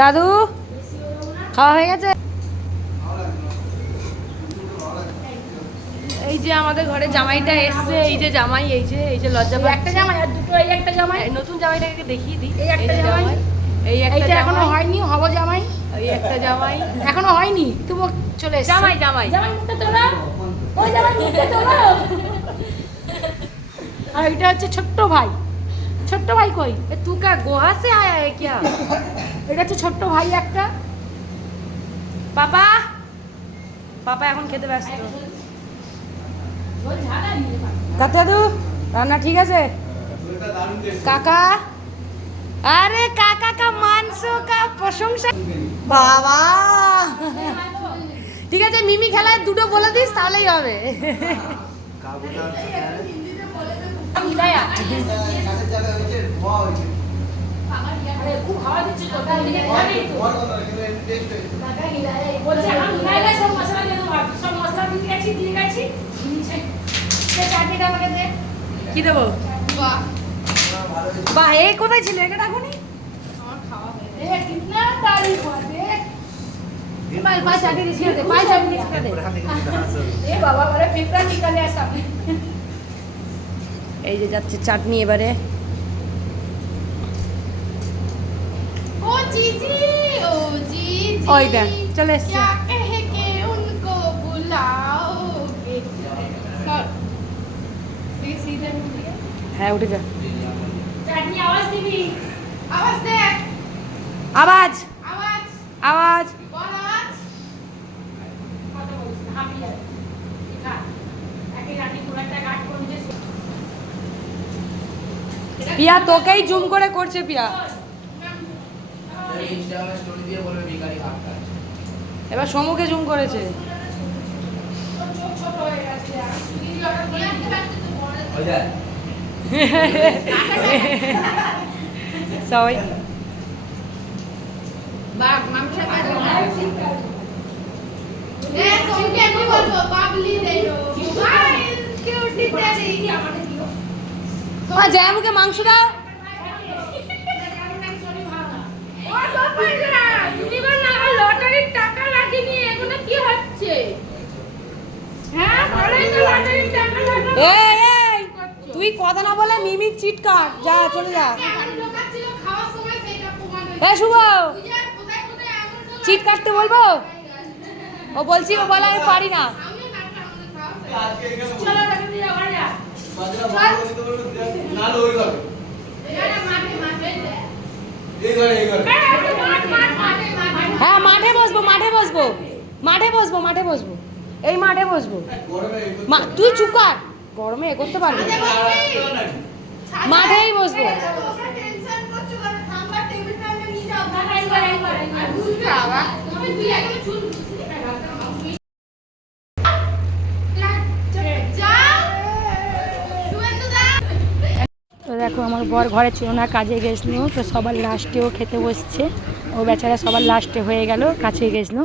দাদু খাওয়া হয়ে গেছে? এই যে আমাদের ঘরে জামাইটা এসছে, এই যে জামাই, এই যে লজ্জা পাচ্ছে। একটা জামাই আর দুটো, এই একটা জামাই। নতুন জামাইটাকে দেখিয়ে দিই। এই একটা জামাই, এই একটা এখনো হয়নি, হবো জামাই। এই একটা জামাই এখনো হয়নি, তবু চলে এসছে। জামাই জামাই জামাই মুখটা তোলো, ওই জামাই মুখটা তোলো। আর এটা হচ্ছে ছোট্ট ভাই। ছোট্ট ভাই কই? तू क्या गोवा से आया है क्या? এটা হচ্ছে ছোট্ট ভাই একটা। পাপা পাপা এখন খেতে ব্যস্ত। দাদু রান্না ঠিক আছে? কাকা, আরে কাকা কা মাংস কা প্রশংসা। বাবা ঠিক আছে, মিমি খেলায় দুটো বলে দিস তাহলেই হবে। কি দেবো? বাহ, এই কোথায় ছিল? এটা ডাকুনি। এই যে যাচ্ছে চাটনি এবারে। ओ जीजी, ओ जीजी, ওই দেখ চলে এসছে। क्या कह के उनको बुलाओगे? सर, ये सीधे मुड़िए। হ্যাঁ উঠে যা। চাটনি আওয়াজ দিবি। आवाज दे, আওয়াজ आवाज, আওয়াজ। बोल आवाज। কথা বলিস না, হাঁপিয়ে যাবে। খা। একই রাতে পুরাটা কাট করে দিয়েছে। পিয়া তোকেই জুম করে করছে পিয়া। ইনস্টাগ্রামে স্টোরি দিয়ে বলবে ভিখারি হাফ কাজ। এবার সমুখে জুম করেছে। চোখ ছোট হয়ে গেছে। আর সুগিরি অর্ডার করে ये बात तो बोल। ওই দেখ সবাই बाग मामसा का ए तुम क्या नहीं बोलो बाबली दे मोबाइल क्यूटी तेरी আমাদের দিও। জয় মুখে মাংস দাও। ও বাবারা ইনিবার না লটারির টাকা লাগেনি এগুলো কি হচ্ছে? হ্যাঁ বলেই তো লটারির টাকা লাগেনি। এই এই তুই কথা না বলে মিমি চিট কাট, যা চলে যা। এখন লোকাচ্ছিল খাওয়ার সময় সেটা প্রমাণ হয়েছে। এই শুভ তুই যে কোথায় কোথায় এমন লোক চিট কাটতে বলবো? ও বলছি, ও বলে আমি পারি না। আমিও কাটতে আমাদের খাওয়া আজকে এখানে চলো টাকা দিয়ে বাড়ি যা। বাজরা বন্ধ করে দিতে বলবে না লো ওই ঘরে এরা মাঠে মাঠে এই ঘরে হ্যাঁ মাঠে বসবো, মাঠে বসবো, মাঠে বসবো, মাঠে বসবো, এই মাঠে বসবো। গরমে এই করতে তুই চুপ কর, গরমে এ করতে পারবি না। মাঠেই বসবো। টেনশন করছো কেন? থাম্বা টেবিল ফ্যানে নিয়ে যাও। একবার। আর ভুলবে আবার। তুমি তুই এখন চুল বুঝলি না যাও শুয়েতে দাও। তো দেখো আমার বর ঘরে ছিল না, কাজে গেছিল, তো সবার লাস্টেও খেতে বসছে। ও বেচারা সবার লাস্টে হয়ে গেল, কাছে গেছিল।